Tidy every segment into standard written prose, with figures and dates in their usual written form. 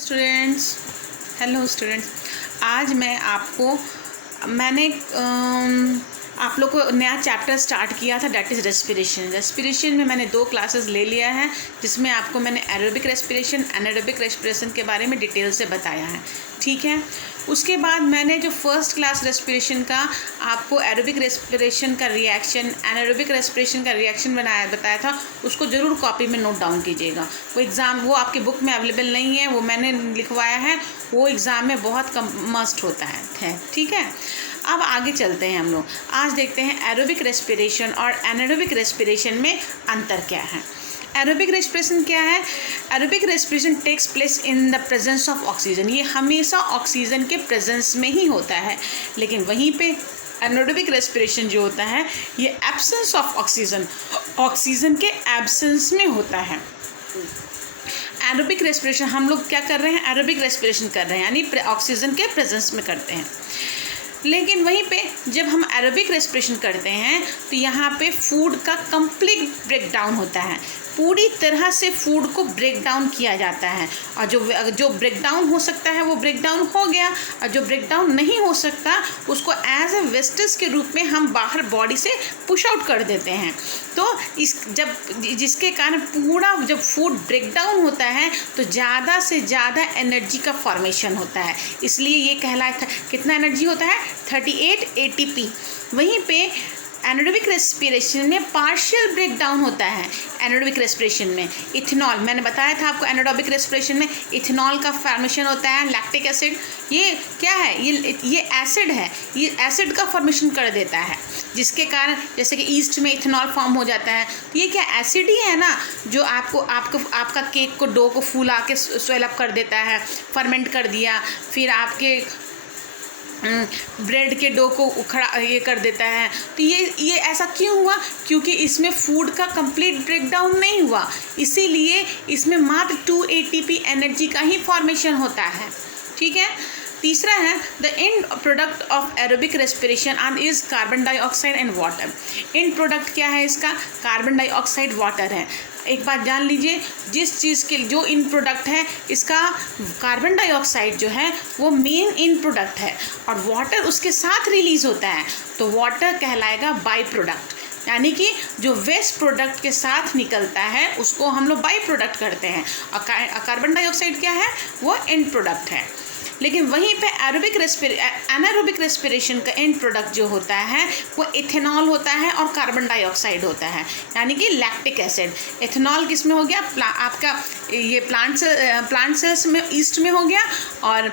Students, hello students. आज मैंने आप लोग को नया चैप्टर स्टार्ट किया था, डैट इज़ रेस्पिरेशन में मैंने 2 क्लासेस ले लिया है, जिसमें आपको मैंने एरोबिक रेस्पिरेशन, एनारोबिक रेस्पिरेशन के बारे में डिटेल से बताया है। ठीक है, उसके बाद मैंने जो फर्स्ट क्लास रेस्पिरेशन का आपको एरोबिक रेस्पिरेशन का रिएक्शन, एनारोबिक रेस्पिरेशन का रिएक्शन बताया था, उसको ज़रूर कॉपी में नोट डाउन कीजिएगा। वो आपकी बुक में अवेलेबल नहीं है, वो मैंने लिखवाया है, वो एग्ज़ाम में बहुत मस्ट होता है। ठीक है, अब आगे चलते हैं हम लोग। आज देखते हैं एरोबिक रेस्पिरेशन और एनारोबिक रेस्पिरेशन में अंतर क्या है। एरोबिक रेस्पिरेशन क्या है? Aerobic respiration takes place in the presence of oxygen. ये हमेशा ऑक्सीजन के प्रेजेंस में ही होता है, लेकिन वहीं पे एनारोबिक रेस्पिरेशन जो होता है ये एब्सेंस ऑफ ऑक्सीजन के एब्सेंस में होता है। एरोबिक रेस्पिरेशन हम लोग क्या कर रहे हैं? एरोबिक रेस्पिरेशन कर रहे हैं, यानी ऑक्सीजन के प्रेजेंस में करते हैं। लेकिन वहीं पे जब हम एरोबिक रेस्पिरेशन करते हैं तो यहाँ पे फूड का कंप्लीट ब्रेकडाउन होता है, पूरी तरह से फूड को ब्रेक डाउन किया जाता है, और जो ब्रेकडाउन हो सकता है वो ब्रेकडाउन हो गया, और जो ब्रेकडाउन नहीं हो सकता उसको एज ए वेस्टेज के रूप में हम बाहर बॉडी से पुश आउट कर देते हैं। तो जिसके कारण पूरा जब फूड ब्रेकडाउन होता है तो ज़्यादा से ज़्यादा एनर्जी का फॉर्मेशन होता है, इसलिए ये कहलाता है कितना एनर्जी होता है? 38 ATP। वहीं पे एनारोबिक रेस्पिरेशन में पार्शियल ब्रेक डाउन होता है। एनारोबिक रेस्पिरेशन में इथेनॉल, मैंने बताया था आपको, एनारोबिक रेस्पिरेशन में इथेनॉल का फॉर्मेशन होता है, लैक्टिक एसिड। ये क्या है? ये एसिड है, ये एसिड का फॉर्मेशन कर देता है, जिसके कारण जैसे कि ईस्ट में इथेनॉल फॉर्म हो जाता है। तो ये क्या एसिड ही है ना, जो आपका केक को डो को फूला के स्वेल अप कर देता है, फर्मेंट कर दिया, फिर आपके ब्रेड के डो को ये कर देता है। तो ये ऐसा क्यों हुआ? क्योंकि इसमें फूड का कंप्लीट ब्रेकडाउन नहीं हुआ, इसीलिए इसमें मात्र 2 ATP एनर्जी का ही फॉर्मेशन होता है। ठीक है, तीसरा है the end product of aerobic respiration is carbon dioxide and water. And product क्या है इसका? कार्बन डाइऑक्साइड, वाटर है। एक बात जान लीजिए, जिस चीज़ के जो इन प्रोडक्ट है, इसका कार्बन डाइऑक्साइड जो है वो मेन इन प्रोडक्ट है, और वाटर उसके साथ रिलीज होता है, तो वाटर कहलाएगा बाई प्रोडक्ट, यानी कि जो वेस्ट प्रोडक्ट के साथ निकलता है उसको हम लोग बाई प्रोडक्ट करते हैं। और कार्बन डाइऑक्साइड क्या है? वो एंड प्रोडक्ट है। लेकिन वहीं पे एनारोबिक रेस्पिरेशन का एंड प्रोडक्ट जो होता है वो इथेनॉल होता है और कार्बन डाइऑक्साइड होता है, यानी कि लैक्टिक एसिड। इथेनॉल किस में हो गया? आपका ये प्लांट सेल्स में, ईस्ट में हो गया, और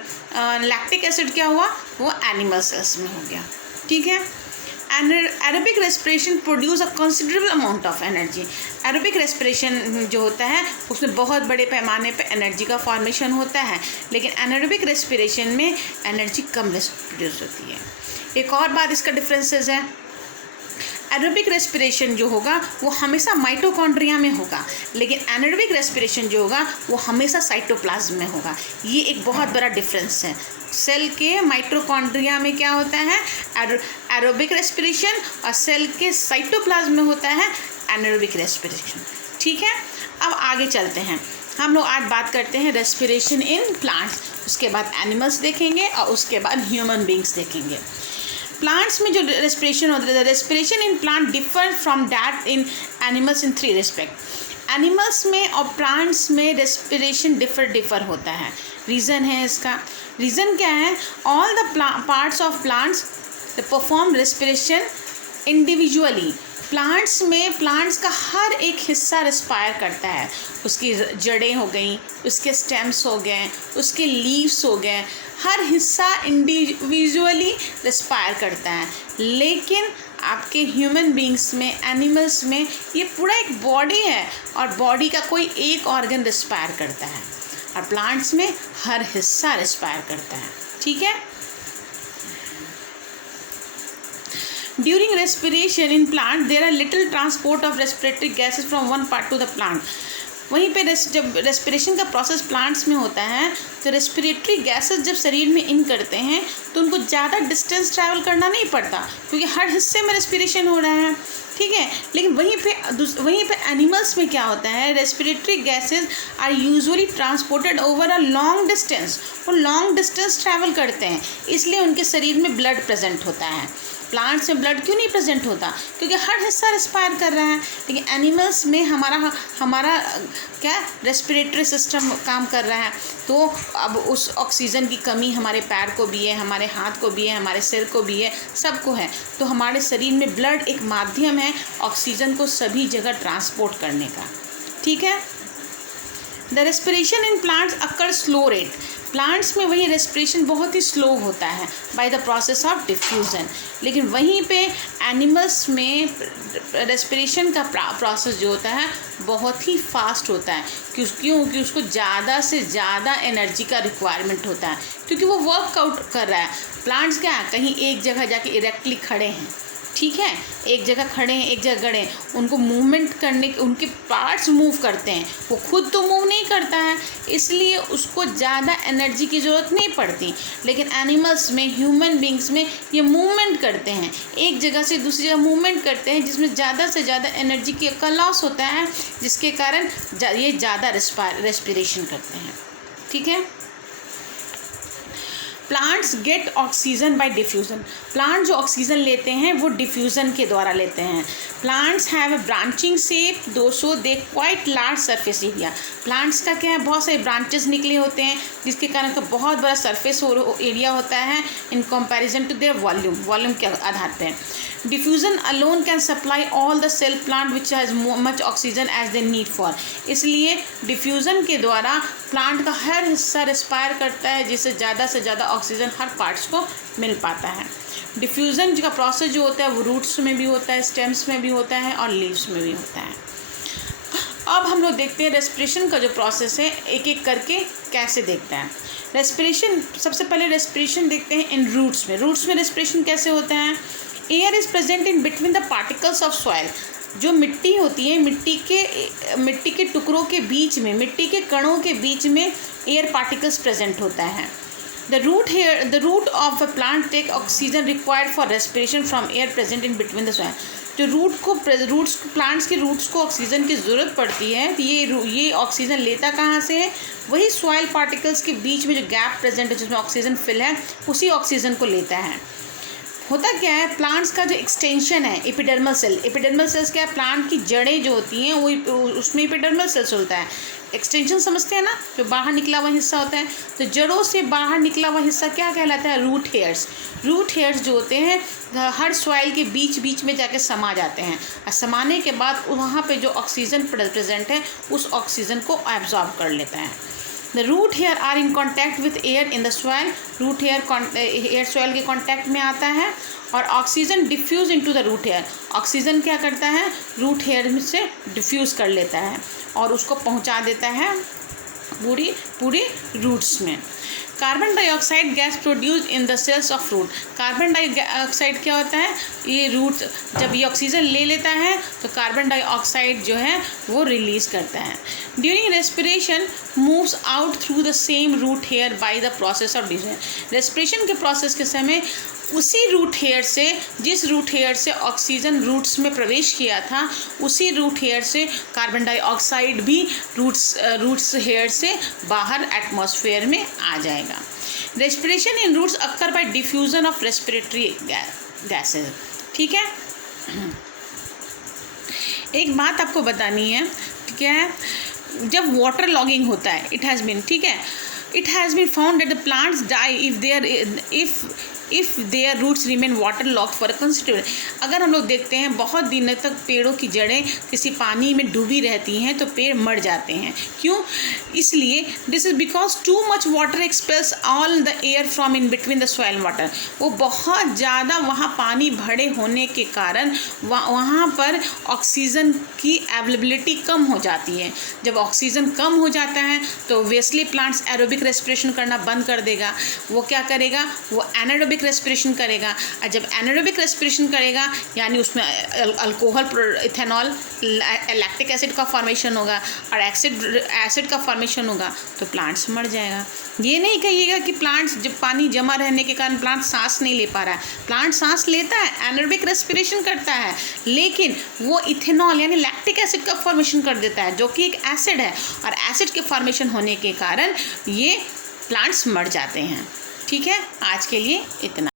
लैक्टिक एसिड क्या हुआ? वो एनिमल सेल्स में हो गया। ठीक है, aerobic respiration produce a considerable amount of energy. Aerobic respiration जो होता है उसमें बहुत बड़े पैमाने पे एनर्जी का फॉर्मेशन होता है, लेकिन एनारोबिक रेस्पिरेशन में एनर्जी कम प्रोड्यूस होती है। एक और बात इसका डिफरेंसेस है, एरोबिक रेस्पिरेशन जो होगा वो हमेशा माइटोकॉन्ड्रिया में होगा, लेकिन एनारोबिक रेस्पिरेशन जो होगा वो हमेशा साइटोप्लाज्म में होगा। ये एक बहुत बड़ा डिफरेंस है। सेल के माइटोकॉन्ड्रिया में क्या होता है? एरोबिक रेस्पिरेशन, और सेल के साइटोप्लाज्म में होता है एनारोबिक रेस्पिरेशन। ठीक है, अब आगे चलते हैं। हम लोग आज बात करते हैं रेस्पिरेशन इन प्लांट्स, उसके बाद एनिमल्स देखेंगे, और उसके बाद ह्यूमन बींग्स देखेंगे। प्लांट्स में जो रेस्पिरेशन होता है, respiration in plant differ from that in animals in 3 respect. Animals में और प्लांट्स में रेस्पिरेशन डिफर होता है। रीज़न है इसका, रीज़न क्या है? All the parts of plants perform respiration individually. Plants में प्लांट्स का हर एक हिस्सा रेस्पायर करता है। उसकी जड़ें हो गई, उसके स्टेम्स हो गए, उसके लीव्स हो गए, हर हिस्सा इंडिविजुअली रेस्पायर करता है। लेकिन आपके ह्यूमन बींग्स में, एनिमल्स में ये पूरा एक बॉडी है, और बॉडी का कोई एक ऑर्गन रेस्पायर करता है, और प्लांट्स में हर हिस्सा रेस्पायर करता है। ठीक है, during respiration in plant there are little transport of respiratory gases from one part to the plant. वहीं पे जब रेस्पिरेशन का प्रोसेस प्लांट्स में होता है तो रेस्पिरेटरी गैसेस जब शरीर में इन करते हैं तो उनको ज़्यादा डिस्टेंस ट्रैवल करना नहीं पड़ता, क्योंकि हर हिस्से में रेस्पिरेशन हो रहा है, ठीक है। लेकिन वहीं पे एनिमल्स में क्या होता है, respiratory gases are usually transported over a long distance, वो लॉन्ग डिस्टेंस ट्रैवल करते हैं, इसलिए उनके शरीर में ब्लड प्रेजेंट होता है। प्लांट्स में ब्लड क्यों नहीं प्रेजेंट होता, क्योंकि हर हिस्सा रेस्पायर कर रहा है। लेकिन एनिमल्स में हमारा क्या रेस्पिरेटरी सिस्टम काम कर रहा है, तो अब उस ऑक्सीजन की कमी हमारे पैर को भी है, हमारे हाथ को भी है, हमारे सिर को भी है, सबको है। तो हमारे शरीर में ब्लड एक माध्यम है ऑक्सीजन को सभी जगह ट्रांसपोर्ट करने का, ठीक है। The respiration in plants occur slow rate, plants में वही रेस्पिरेशन बहुत ही स्लो होता है bye the process of diffusion. लेकिन वहीं पे एनिमल्स में रेस्पिरेशन का प्रोसेस जो होता है बहुत ही फास्ट होता है, क्योंकि उसको ज़्यादा से ज़्यादा एनर्जी का रिक्वायरमेंट होता है, क्योंकि वो वर्कआउट कर रहा है। प्लांट्स क्या है, कहीं एक जगह जाके इरेक्टली खड़े हैं, ठीक है, एक जगह खड़े हैं, एक जगह खड़े हैं, उनको मूवमेंट करने के उनके पार्ट्स मूव करते हैं, वो खुद तो मूव नहीं करता है, इसलिए उसको ज़्यादा एनर्जी की ज़रूरत नहीं पड़ती। लेकिन एनिमल्स में, ह्यूमन बींग्स में ये मूवमेंट करते हैं, एक जगह से दूसरी जगह मूवमेंट करते हैं, जिसमें ज़्यादा से ज़्यादा एनर्जी का लॉस होता है, जिसके कारण ये ज़्यादा रेस्पिरेशन करते हैं, ठीक है। Plants get oxygen by diffusion, plant जो ऑक्सीजन लेते हैं वो डिफ्यूज़न के द्वारा लेते हैं। Plants have a branching shape दो so they quite large surface area, plants का क्या है, बहुत सारे ब्रांचेस निकले होते हैं, जिसके कारण का बहुत बड़ा सरफेस एरिया होता है in comparison to their volume के आधार पर। Diffusion alone can supply all the cell plant which has much oxygen as they need for, इसलिए डिफ्यूज़न के द्वारा प्लांट का हर हिस्सा रेस्पायर करता है, जिससे ज़्यादा से ज़्यादा ऑक्सीजन हर पार्ट्स को मिल पाता है। डिफ्यूज़न का प्रोसेस जो होता है वो रूट्स में भी होता है, स्टेम्स में भी होता है और लीव्स में भी होता है। अब हम लोग देखते हैं रेस्पिरेशन का जो प्रोसेस है एक एक करके कैसे देखता है। रेस्पिरेशन, सबसे पहले रेस्पिरेशन देखते हैं इन रूट्स में। रूट्स में रेस्पिरेशन कैसे होता है, air is present in between the particles of soil, जो मिट्टी होती है, मिट्टी के टुकड़ों के बीच में, मिट्टी के कणों के बीच में एयर पार्टिकल्स प्रेजेंट होता है। The root of a plant take oxygen required for respiration from air present in between the soil. जो प्लांट्स के रूट्स को ऑक्सीजन की ज़रूरत पड़ती है, ये ऑक्सीजन लेता कहाँ से है, वही सॉइल पार्टिकल्स के बीच में जो गैप प्रेजेंट है जिसमें ऑक्सीजन फिल है, उसी ऑक्सीजन को लेता है। होता क्या है, प्लांट्स का जो एक्सटेंशन है एपिडर्मल सेल्स क्या है, प्लांट की जड़ें जो होती हैं वो उसमें एपिडर्मल सेल्स होता है। एक्सटेंशन समझते हैं ना, जो बाहर निकला हुआ हिस्सा होता है, तो जड़ों से बाहर निकला हुआ हिस्सा क्या कहलाता है, रूट हेयर्स जो होते हैं हर सॉइल के बीच में जाके समा जाते हैं, और समाने के बाद वहाँ पे जो ऑक्सीजन प्रेजेंट है उस ऑक्सीजन को एब्जॉर्ब कर लेता है। The root hair are in contact with air in the soil, root hair soil के कॉन्टैक्ट में आता है और oxygen diffuse into the root hair, oxygen क्या करता है, रूट हेयर से डिफ्यूज़ कर लेता है और उसको पहुंचा देता है पूरी रूट्स में। Carbon dioxide gas produce in the cells of root, carbon dioxide क्या होता है, ये रूट जब ये ऑक्सीजन ले लेता है तो कार्बन डाइऑक्साइड जो है वो रिलीज़ करता है। During respiration moves out through the same root hair by the process of diffusion, respiration के प्रोसेस के समय उसी रूट हेयर से, जिस रूट हेयर से ऑक्सीजन रूट्स में प्रवेश किया था, उसी रूट हेयर से कार्बन डाइऑक्साइड भी रूट्स हेयर से बाहर एटमॉस्फेयर में आ जाएगा। Respiration in roots occur by diffusion of respiratory gases, ठीक है। एक बात आपको बतानी है, क्या है, जब वाटर लॉगिंग होता है, it has been found that the plants die if their roots remain water logged for considerable, अगर हम लोग देखते हैं बहुत दिनों तक पेड़ों की जड़ें किसी पानी में डूबी रहती हैं तो पेड़ मर जाते हैं। क्यों, इसलिए this is because too much water expels all the air from in between the soil water, वो बहुत ज़्यादा वहाँ पानी भरे होने के कारण वहाँ पर ऑक्सीजन की अवेलेबिलिटी कम हो जाती है। जब ऑक्सीजन कम हो जाता है तो ऑब्वियसली प्लांट्स एरोबिक रेस्पिरेशन करना बंद कर देगा, वो क्या करेगा, वो एनारोबिक एनारोबिक रेस्पिरेशन करेगा, और जब एनारोबिक रेस्पिरेशन करेगा यानी उसमें अल्कोहल, इथेनॉल, लैक्टिक एसिड का फॉर्मेशन होगा और एसिड का फॉर्मेशन होगा, तो प्लांट्स मर जाएगा। ये नहीं कहिएगा कि प्लांट्स जब पानी जमा रहने के कारण प्लांट सांस नहीं ले पा रहा है। प्लांट सांस लेता है, एनारोबिक रेस्पिरेशन करता है, लेकिन वो इथेनॉल यानी लैक्टिक एसिड का फॉर्मेशन कर देता है, जो कि एक एसिड है, और एसिड के फॉर्मेशन होने के कारण ये प्लांट्स मर जाते हैं। ठीक है, आज के लिए इतना।